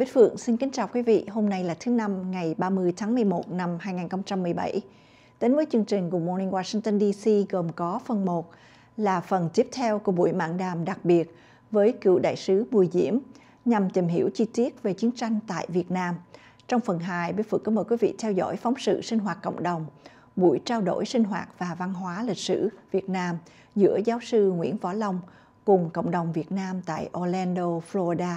Bích Phượng xin kính chào quý vị. Hôm nay là thứ Năm, ngày 30 tháng 11 năm 2017. Đến với chương trình của Morning Washington D.C. gồm có phần 1 là phần tiếp theo của buổi mạng đàm đặc biệt với cựu đại sứ Buổi Diễm nhằm tìm hiểu chi tiết về chiến tranh tại Việt Nam. Trong phần 2, Bích Phượng có mời quý vị theo dõi phóng sự sinh hoạt cộng đồng, buổi trao đổi sinh hoạt và văn hóa lịch sử Việt Nam giữa giáo sư Nguyễn Võ Long cùng cộng đồng Việt Nam tại Orlando, Florida.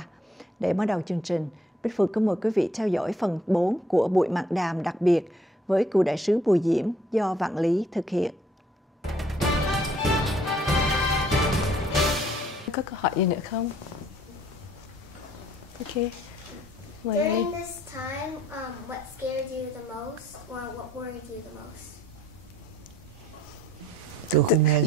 Để mở đầu chương trình, Bích Phượng kính mời quý vị theo dõi phần 4 của buổi mạng đàm đặc biệt với cựu đại sứ Buổi Diễm do Vạn-Lý thực hiện. Có câu hỏi gì nữa không? Ok. During this time, what scared you the most, or what worried you the most?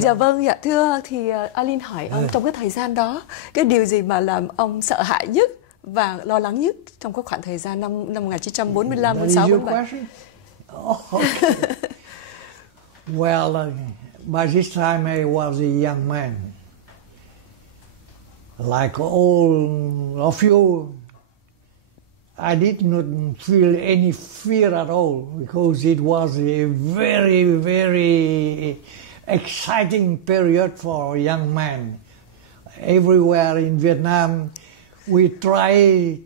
Dạ vâng, dạ thưa thì Alin hỏi ông trong cái thời gian đó, cái điều gì mà làm ông sợ hãi nhất và lo lắng nhất trong cái khoảng thời gian năm 1945, 46, 47? Oh, okay. Well, by this time I was a young man. Like all of you, I did not feel any fear at all because it was a very, very exciting period for a young man. Everywhere in Vietnam, we try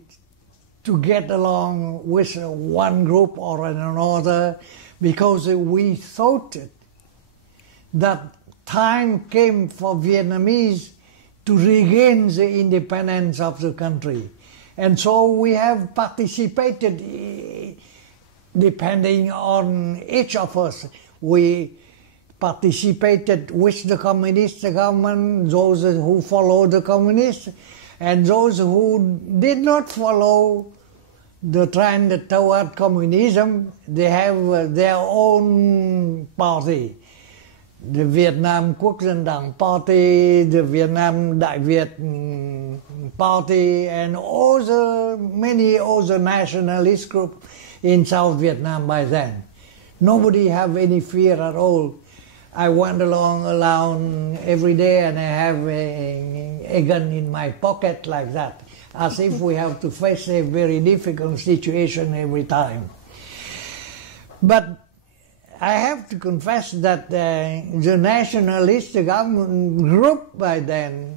to get along with one group or another because we thought that time came for Vietnamese to regain the independence of the country. And so we have participated, depending on each of us. We participated with the communist government, those who followed the communists, and those who did not follow the trend toward communism, they have their own party. The Vietnam Quốc dân Đảng Party, the Vietnam Đại Việt Party, and many other nationalist groups in South Vietnam by then. Nobody have any fear at all. I went along alone every day and I have a gun in my pocket like that, as if we have to face a very difficult situation every time. But I have to confess that the nationalist government group by then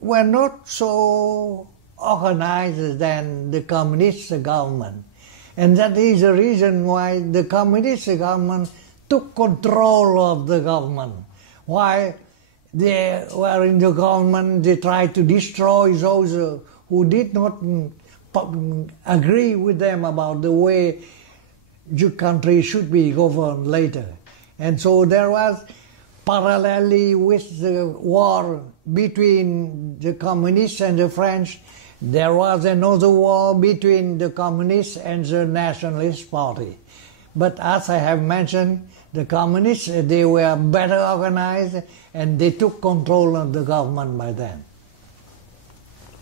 were not so organized than the communist government. And that is the reason why the communist government took control of the government. While they were in the government, they tried to destroy those who did not agree with them about the way the country should be governed later. And so there was, parallelly with the war between the communists and the French, there was another war between the communists and the nationalist party. But as I have mentioned, the communists, they were better organized and they took control of the government by then.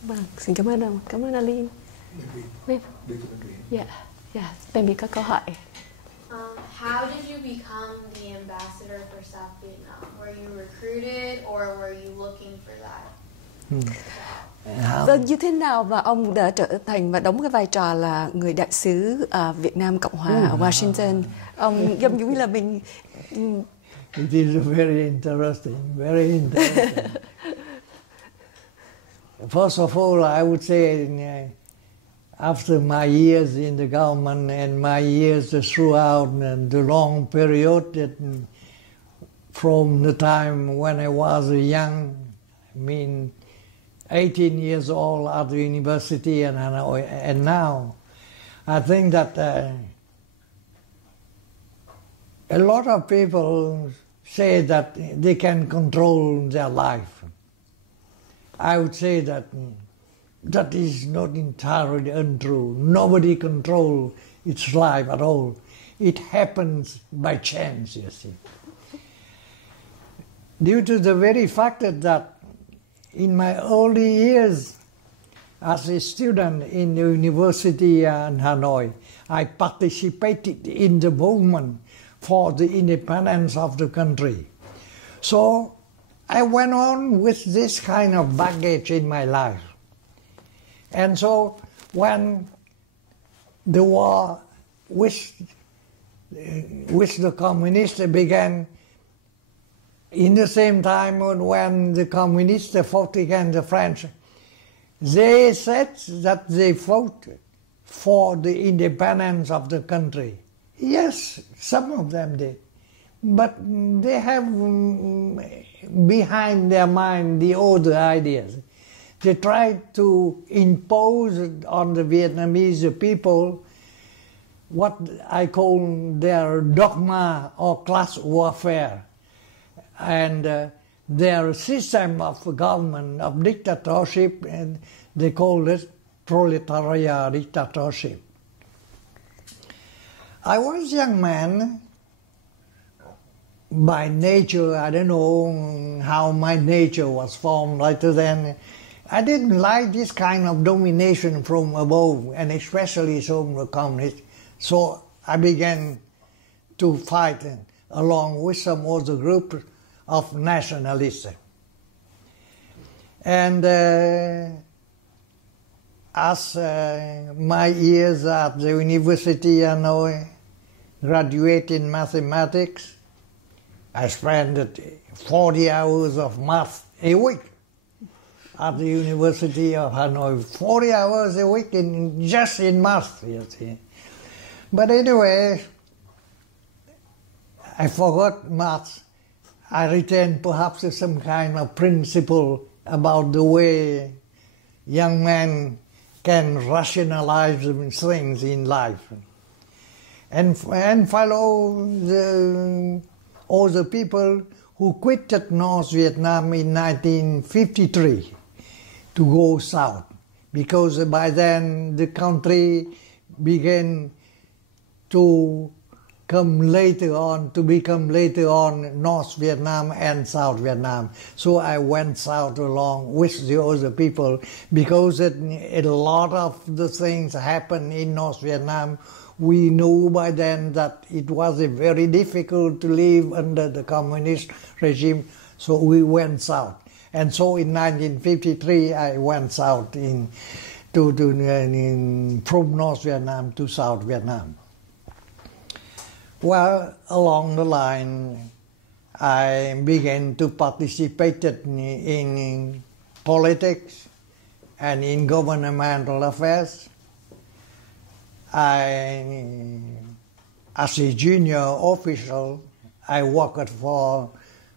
Vâng, xin cảm ơn ông. Cảm ơn Alin. Yeah. Yeah, maybe có câu hỏi. How did you become the ambassador for South Vietnam? Were you recruited or were you looking for that? Vâng, như thế nào và ông đã trở thành và đóng cái vai trò là người đại sứ Việt Nam Cộng Hòa ở Washington? Ông giống như là mình. It is very interesting, very interesting. First of all, I would say, after my years in the government and my years throughout the long period that from the time when I was young, 18 years old at the university and now, I think that a lot of people say that they can control their life. I would say that that is not entirely untrue. Nobody controls its life at all. It happens by chance, you see. Due to the very fact that in my early years as a student in the university in Hanoi, I participated in the movement for the independence of the country. So I went on with this kind of baggage in my life. And so when the war with the communists began, in the same time when the communists fought against the French, they said that they fought for the independence of the country. Yes, some of them did. But they have behind their mind the other ideas. They tried to impose on the Vietnamese people what I call their dogma or class warfare, and their system of government, of dictatorship, and they call it proletariat dictatorship. I was a young man. By nature, I don't know how my nature was formed later then. I didn't like this kind of domination from above, and especially from the communists. So I began to fight along with some other group of nationalists. And as my years at the university, graduate in mathematics, I spent 40 hours of math a week at the University of Hanoi. 40 hours a week just in math, you see. But anyway, I forgot math. I retained perhaps some kind of principle about the way young men can rationalize things in life and follow all the people who quitted North Vietnam in 1953 to go south, because by then the country began to become later on North Vietnam and South Vietnam. So I went south along with the other people, because a lot of the things happened in North Vietnam. We knew by then that it was very difficult to live under the communist regime, so we went south. And so in 1953 I went south from North Vietnam to South Vietnam. Well, along the line I began to participate in politics and in governmental affairs. As a junior official, I worked for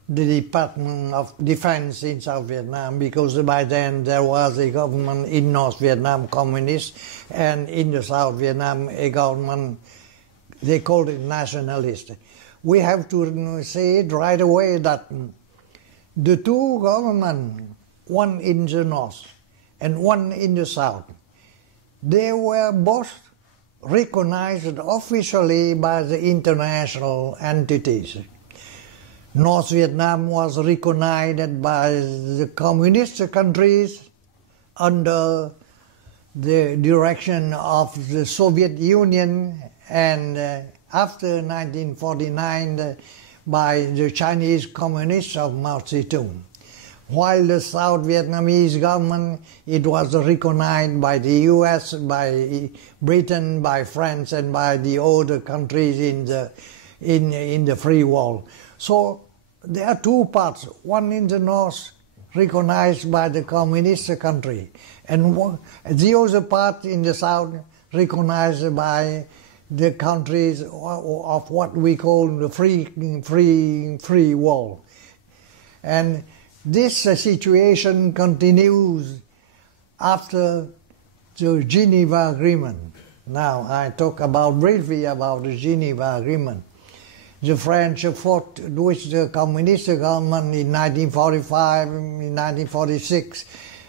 the Department of Defense in South Vietnam, because by then there was a government in North Vietnam, communist, and in the South Vietnam, a government, they called it nationalist. We have to say it right away that the two governments, one in the North and one in the South, they were both recognized officially by the international entities. North Vietnam was recognized by the communist countries under the direction of the Soviet Union, and after 1949 by the Chinese Communists of Mao Zedong. While the South Vietnamese government, it was recognized by the US, by Britain, by France, and by the other countries in the free world. So there are two parts. One in the north, recognized by the communist country, and the other part in the south, recognized by the countries of what we call the free world. And this situation continues after the Geneva Agreement. Now I talk briefly about the Geneva Agreement. The French fought with the communist government in 1945, in 1946,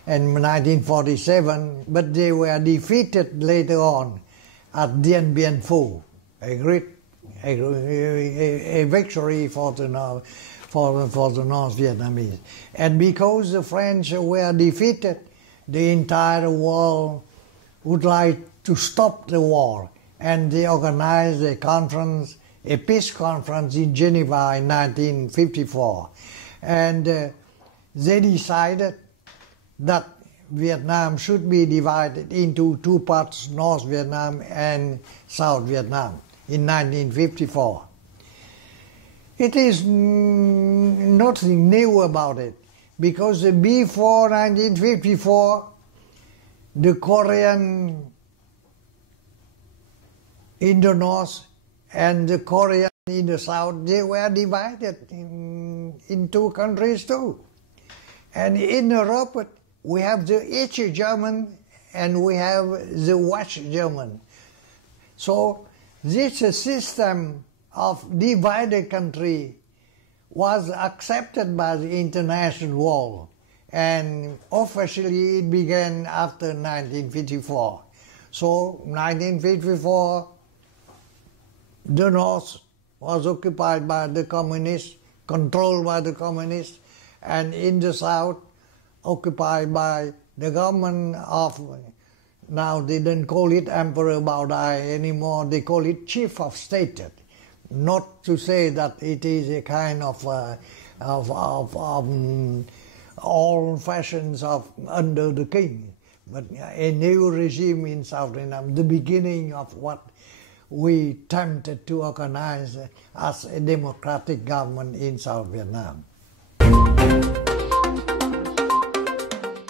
and 1947, but they were defeated later on at Dien Bien Phu, a victory for the North Vietnamese. And because the French were defeated, the entire world would like to stop the war, and they organized a conference, a peace conference in Geneva in 1954. And they decided that Vietnam should be divided into two parts, North Vietnam and South Vietnam, in 1954. It is nothing new about it, because before 1954, the Korean in the north and the Korean in the south, they were divided in two countries too. And in Europe, we have the East German and we have the West German. So this system of divided country was accepted by the international world, and officially it began after 1954. So 1954, the North was occupied by the communists, controlled by the communists, and in the South, occupied by the government of, now they don't call it Emperor Bao Dai anymore, they call it Chief of State. Not to say that it is a kind of all fashions of under the king, but a new regime in South Vietnam, the beginning of what we attempted to organize as a democratic government in South Vietnam.